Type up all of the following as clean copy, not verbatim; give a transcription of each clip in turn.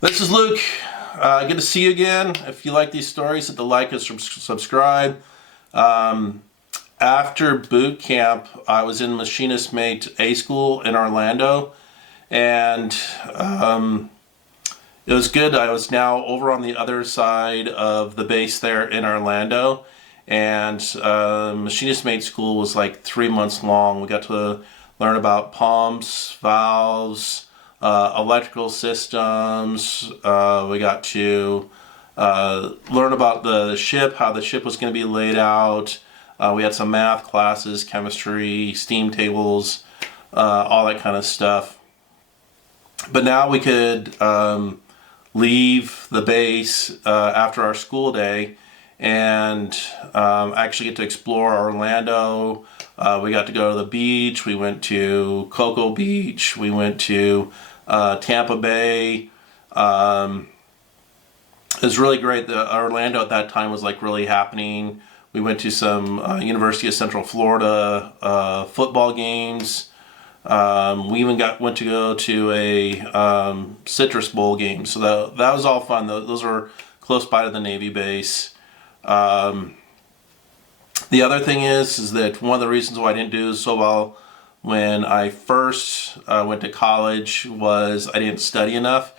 This is Luke. Good to see you again. If you like these stories, hit the like and subscribe. Um, After boot camp, I was in Machinist Mate A School in Orlando, and it was good. I was now over on the other side of the base there in Orlando, and Machinist Mate School was like 3 months long. We got to learn about pumps, valves, electrical systems. We got to learn about the ship, how the ship was going to be laid out. We had some math classes, chemistry, steam tables, all that kind of stuff. But now we could leave the base after our school day and actually get to explore Orlando. We got to go to the beach. We went to Cocoa Beach. We went to Tampa Bay. It was really great. Orlando at that time was like really happening. We went to some University of Central Florida football games. We even went to go to a Citrus Bowl game, so that was all fun. Those were close by to the Navy base. The other thing is that one of the reasons why I didn't do so well when I first went to college was I didn't study enough.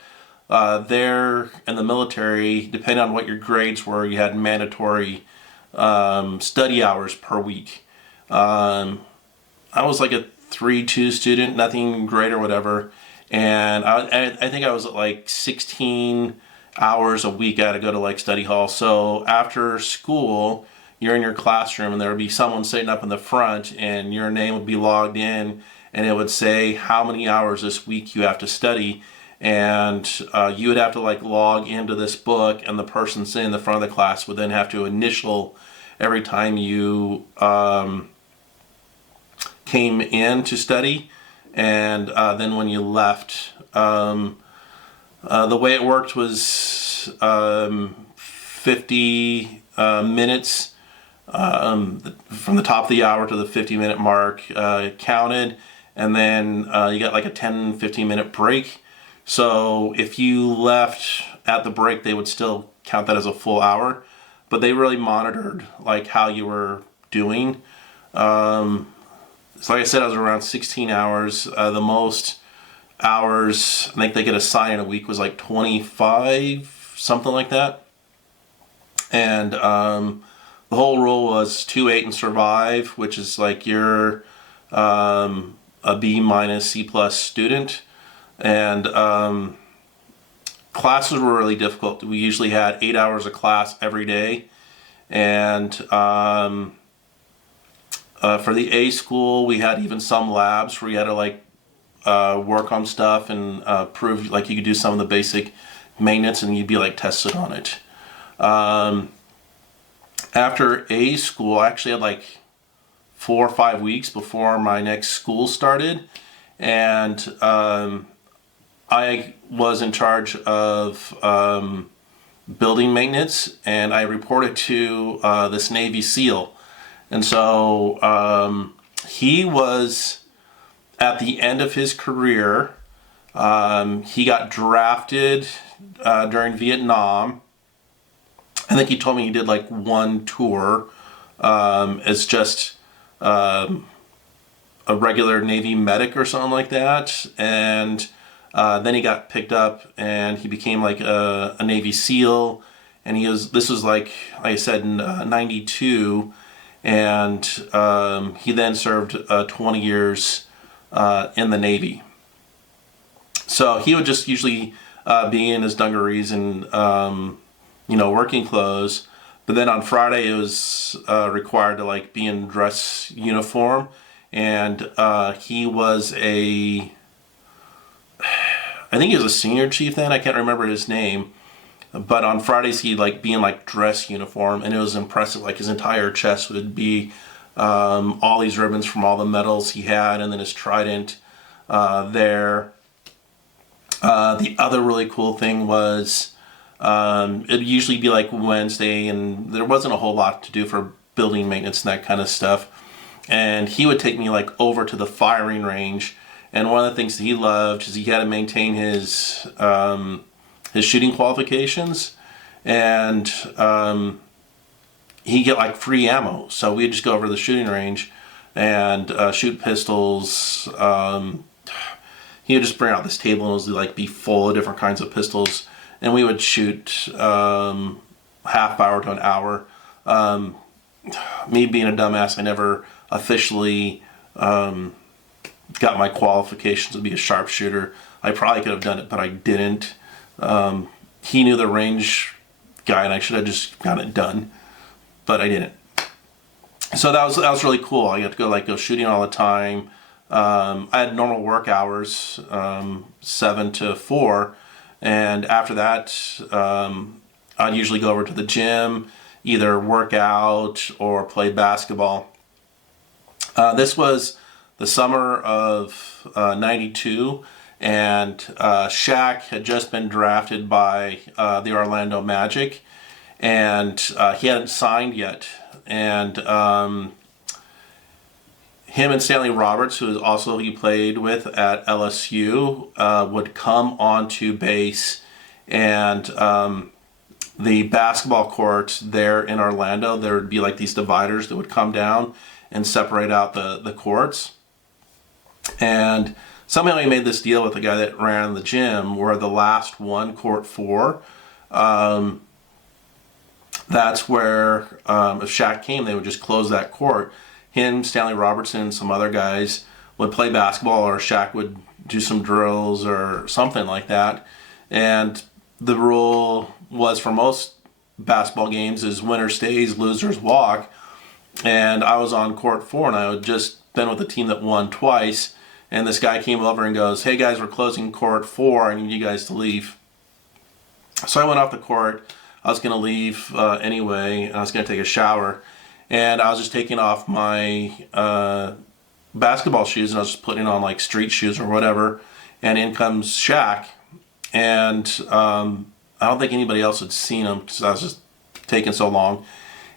There in the military, depending on what your grades were, you had mandatory study hours per week. I was like a 3-2 student, nothing great or whatever, and I think I was at like 16 hours a week. I had to go to like study hall. So after school, you're in your classroom, and there would be someone sitting up in the front, and your name would be logged in, and it would say how many hours this week you have to study. And you would have to like log into this book, and the person sitting in the front of the class would then have to initial every time you came in to study, and then when you left. The way it worked was 50 minutes from the top of the hour to the 50-minute mark counted, and then you got like a 10-15 minute break. So if you left at the break, they would still count that as a full hour, but they really monitored like how you were doing. So like I said, I was around 16 hours. The most hours I think they could assign in a week was like 25, something like that. And the whole rule was 2-8 and survive, which is like you're a B minus C plus student. And classes were really difficult. We usually had 8 hours of class every day. And for the A school, we had even some labs where you had to like work on stuff and prove like you could do some of the basic maintenance, and you'd be like tested on it. After A school, I actually had like 4 or 5 weeks before my next school started, and I was in charge of building maintenance, and I reported to this Navy SEAL. And so he was at the end of his career. He got drafted during Vietnam. I think he told me he did like one tour as just a regular Navy medic or something like that. And then he got picked up and he became like a Navy SEAL. And this was like I said, in 92. And he then served 20 years in the Navy. So he would just usually be in his dungarees and working clothes. But then on Friday it was required to like be in dress uniform, and he was I think he was a senior chief then. I can't remember his name. But on Fridays he'd like be in like dress uniform, and it was impressive. Like his entire chest would be all these ribbons from all the medals he had, and then his trident there. The other really cool thing was it'd usually be like Wednesday, and there wasn't a whole lot to do for building maintenance and that kind of stuff. And he would take me like over to the firing range, and one of the things that he loved is he had to maintain his his shooting qualifications, and he'd get like free ammo. So we'd just go over to the shooting range and shoot pistols. He would just bring out this table and it would like be full of different kinds of pistols, and we would shoot half hour to an hour. Me being a dumbass, I never officially got my qualifications to be a sharpshooter. I probably could have done it, but I didn't. He knew the range guy, and I should have just gotten it done, but I didn't. So that was really cool. I got to go shooting all the time. I had normal work hours, 7 to 4, and after that, I'd usually go over to the gym, either work out or play basketball. This was the summer of '92, and Shaq had just been drafted by the Orlando Magic, and he hadn't signed yet. And him and Stanley Roberts, who he played with at LSU, would come onto base, and the basketball courts there in Orlando, there would be like these dividers that would come down and separate out the courts. And somehow he made this deal with the guy that ran the gym where the last one, court 4, that's where if Shaq came, they would just close that court. Him, Stanley Robertson, and some other guys would play basketball, or Shaq would do some drills or something like that. And the rule was for most basketball games is winner stays, losers walk. And I was on court 4, and I had just been with a team that won twice. And this guy came over and goes, "Hey guys, we're closing court 4. I need you guys to leave." So I went off the court. I was going to leave anyway, and I was going to take a shower. And I was just taking off my basketball shoes, and I was just putting on like street shoes or whatever. And in comes Shaq. And I don't think anybody else had seen him because I was just taking so long.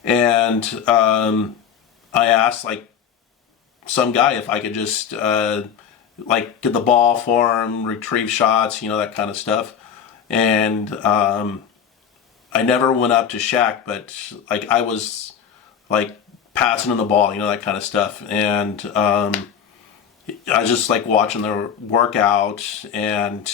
And I asked like some guy if I could just like get the ball for him, retrieve shots, that kind of stuff. And I never went up to Shaq, but like I was like passing him the ball, that kind of stuff. And I was just like watching their workout, and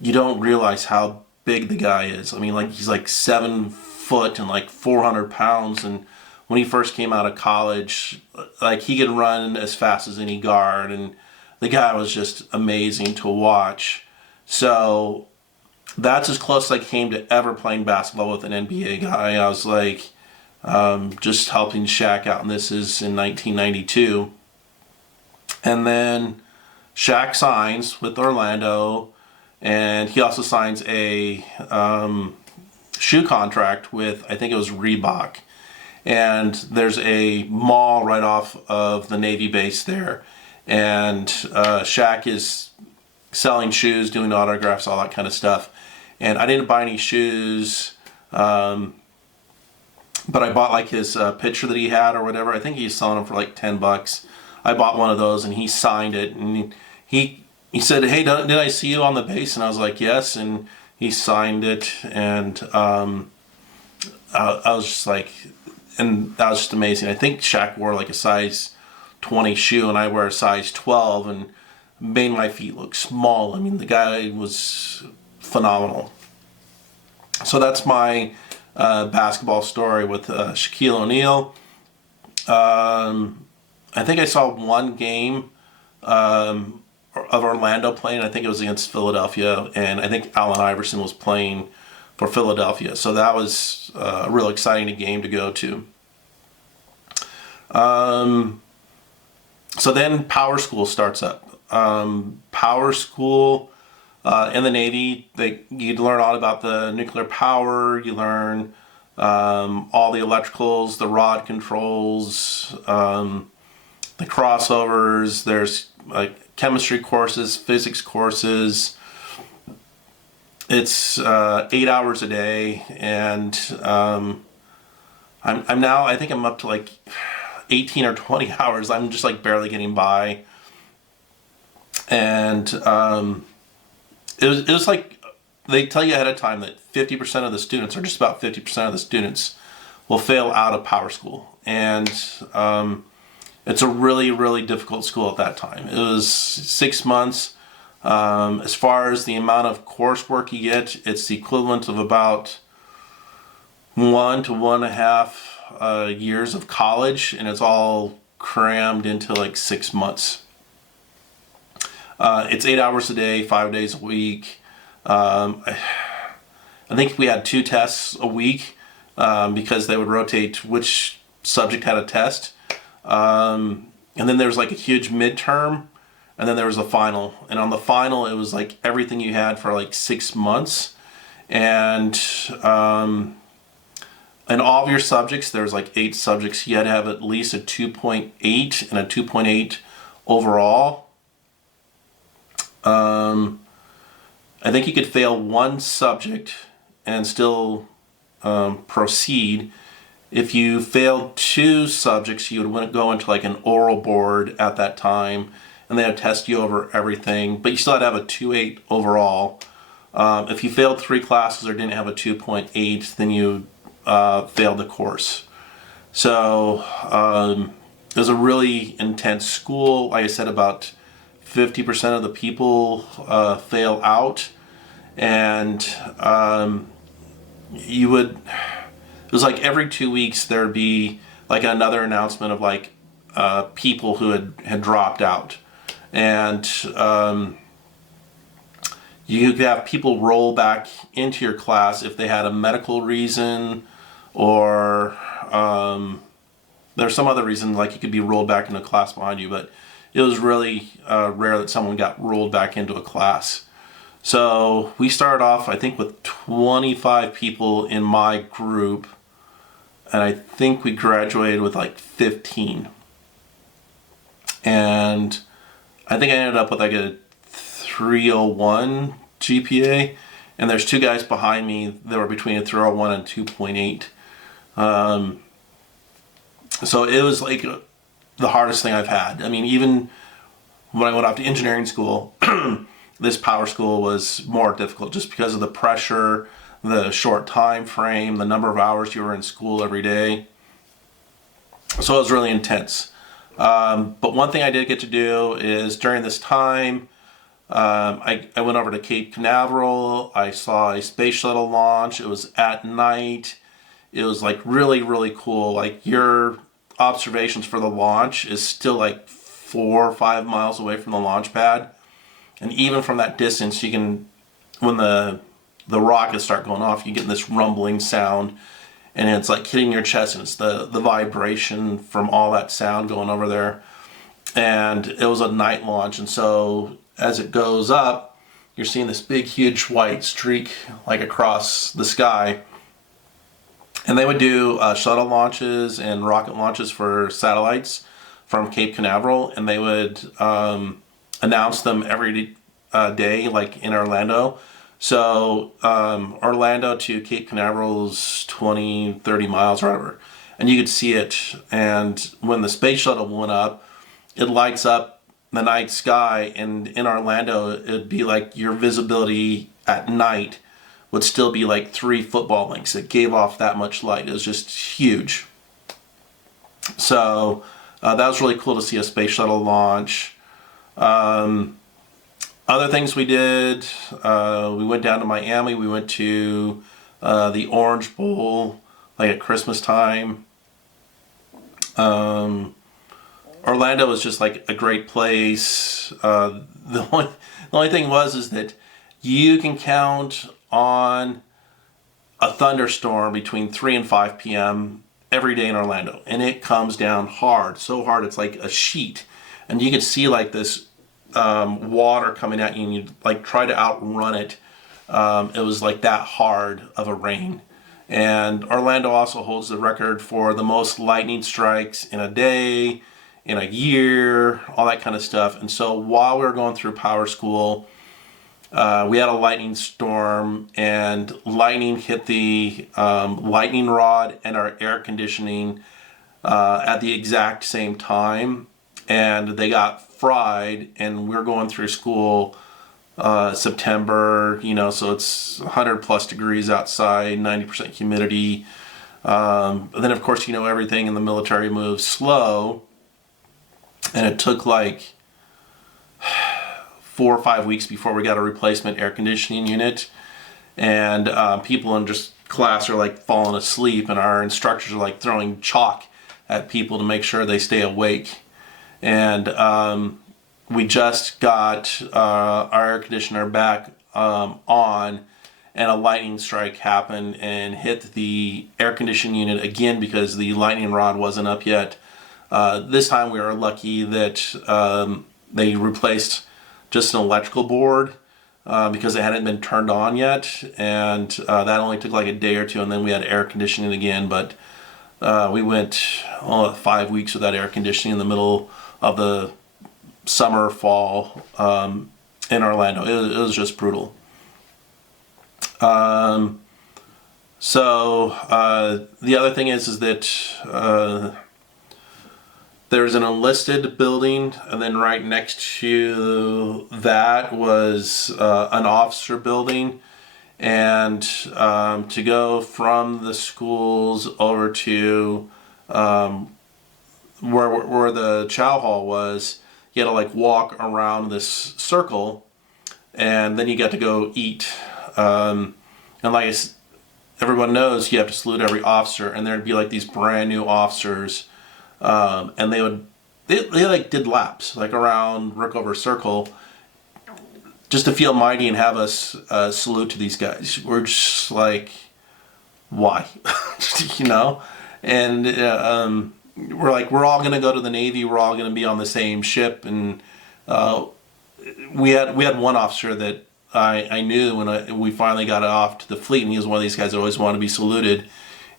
you don't realize how big the guy is. I mean, like he's like 7 foot and like 400 pounds. And when he first came out of college, like he could run as fast as any guard, and the guy was just amazing to watch. So that's as close as I came to ever playing basketball with an NBA guy. I was like just helping Shaq out, and this is in 1992. And then Shaq signs with Orlando, and he also signs a shoe contract with, I think it was Reebok. And there's a mall right off of the Navy base there. And Shaq is selling shoes, doing autographs, all that kind of stuff. And I didn't buy any shoes, but I bought like his picture that he had or whatever. I think he's selling them for like $10. I bought one of those, and he signed it. And he said, "Hey, did I see you on the base?" And I was like, "Yes." And he signed it, and I was just like, and that was just amazing. I think Shaq wore like a size 20 shoe, and I wear a size 12, and made my feet look small. I mean, the guy was phenomenal. So that's my basketball story with Shaquille O'Neal. I think I saw one game of Orlando playing. I think it was against Philadelphia, and I think Allen Iverson was playing for Philadelphia. So that was a real exciting game to go to. So then Power School starts up. Power School in the Navy, you learn all about the nuclear power. You learn all the electricals, the rod controls, the crossovers. There's like chemistry courses, physics courses. It's 8 hours a day, and I'm now, I think I'm up to like 18 or 20 hours. I'm just like barely getting by. And it was like they tell you ahead of time that 50% of the students, or just about 50% of the students, will fail out of Power School. And it's a really, really difficult school at that time. It was 6 months. As far as the amount of coursework you get, it's the equivalent of about 1 to 1.5 years of college, and it's all crammed into like 6 months. It's 8 hours a day, 5 days a week. I think we had 2 tests a week because they would rotate which subject had a test. And then there was like a huge midterm, and then there was a final. And on the final, it was like everything you had for like 6 months. And in all of your subjects, there's like 8 subjects. You had to have at least a 2.8 and a 2.8 overall. I think you could fail 1 subject and still proceed. If you failed 2 subjects, you would go into like an oral board at that time, and they would test you over everything, but you still had to have a 2.8 overall. If you failed 3 classes or didn't have a 2.8, then you failed the course. So it was a really intense school. Like I said, about 50% of the people fail out, and it was like every 2 weeks there'd be like another announcement of like people who had dropped out. And you could have people roll back into your class if they had a medical reason, or there's some other reason, like you could be rolled back into a class behind you, but it was really rare that someone got rolled back into a class. So we started off, I think, with 25 people in my group, and I think we graduated with like 15. And I think I ended up with like a 301 GPA, and there's 2 guys behind me that were between a 301 and 2.8. So it was like the hardest thing I've had. I mean, even when I went off to engineering school, this Power School was more difficult just because of the pressure, the short time frame, the number of hours you were in school every day. So it was really intense. But one thing I did get to do is during this time, I went over to Cape Canaveral. I saw a space shuttle launch. It was at night. It was like really, really cool. Like your observations for the launch is still like 4 or 5 miles away from the launch pad. And even from that distance, you can, when the rockets start going off, you get this rumbling sound, and it's like hitting your chest, and it's the vibration from all that sound going over there. And it was a night launch, and so as it goes up, you're seeing this big, huge white streak like across the sky. And they would do shuttle launches and rocket launches for satellites from Cape Canaveral, and they would announce them every day, like in Orlando. So Orlando to Cape Canaveral is 20, 30 miles or whatever. And you could see it. And when the space shuttle went up, it lights up the night sky. And in Orlando, it'd be like your visibility at night would still be like 3 football lengths. It gave off that much light. It was just huge. So that was really cool to see a space shuttle launch. Other things we did, we went down to Miami. We went to the Orange Bowl, like at Christmas time. Orlando was just like a great place. The only thing is that you can count on a thunderstorm between 3 and 5 p.m. every day in Orlando, and it comes down hard, so hard it's like a sheet, and you can see like this water coming at you, and you like try to outrun it. It was like that hard of a rain. And Orlando also holds the record for the most lightning strikes in a day, in a year, all that kind of stuff. And so while we were going through Power School, we had a lightning storm, and lightning hit the lightning rod and our air conditioning at the exact same time, and they got fried. And we're going through school September, so it's 100 plus degrees outside, 90% humidity. And then of course, everything in the military moves slow, and it took like 4 or 5 weeks before we got a replacement air conditioning unit. And people in just class are like falling asleep, and our instructors are like throwing chalk at people to make sure they stay awake. And we just got our air conditioner back on, and a lightning strike happened and hit the air conditioning unit again because the lightning rod wasn't up yet. This time we were lucky that they replaced just an electrical board because it hadn't been turned on yet, and that only took like a day or two, and then we had air conditioning again. But we went 5 weeks without air conditioning in the middle of the summer, fall in Orlando. It was just brutal. So the other thing is that there's an enlisted building, and then right next to that was an officer building. And to go from the schools over to where the chow hall was, you had to like walk around this circle, and then you got to go eat. And like everyone knows, you have to salute every officer, and there'd be like these brand new officers, and they like did laps like around Rickover Circle just to feel mighty and have us salute to these guys. We're just like, why? And we're like, we're all gonna go to the Navy, we're all gonna be on the same ship. And we had one officer that I knew when we finally got off to the fleet, and he was one of these guys that always wanted to be saluted.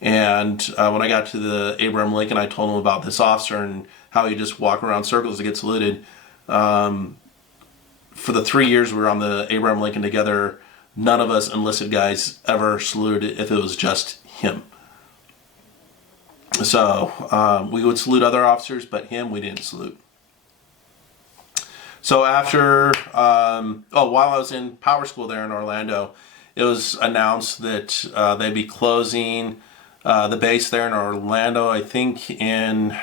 And when I got to the Abraham Lincoln, I told him about this officer and how he just walk around circles to get saluted. For the 3 years we were on the Abraham Lincoln together, none of us enlisted guys ever saluted if it was just him. So we would salute other officers, but him we didn't salute. So after, while I was in Power School there in Orlando, it was announced that they'd be closing the base there in Orlando, I think in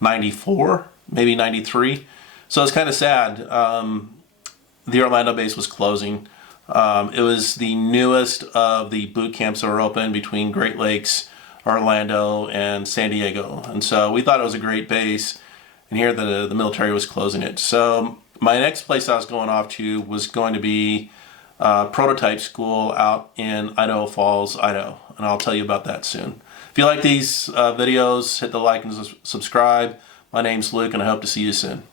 94, maybe 93. So it's kind of sad. The Orlando base was closing. It was the newest of the boot camps that were open between Great Lakes, Orlando, and San Diego. And so we thought it was a great base, and here the military was closing it. So my next place I was going off to was going to be Prototype School out in Idaho Falls, Idaho. And I'll tell you about that soon. If you like these videos, hit the like and subscribe. My name's Luke, and I hope to see you soon.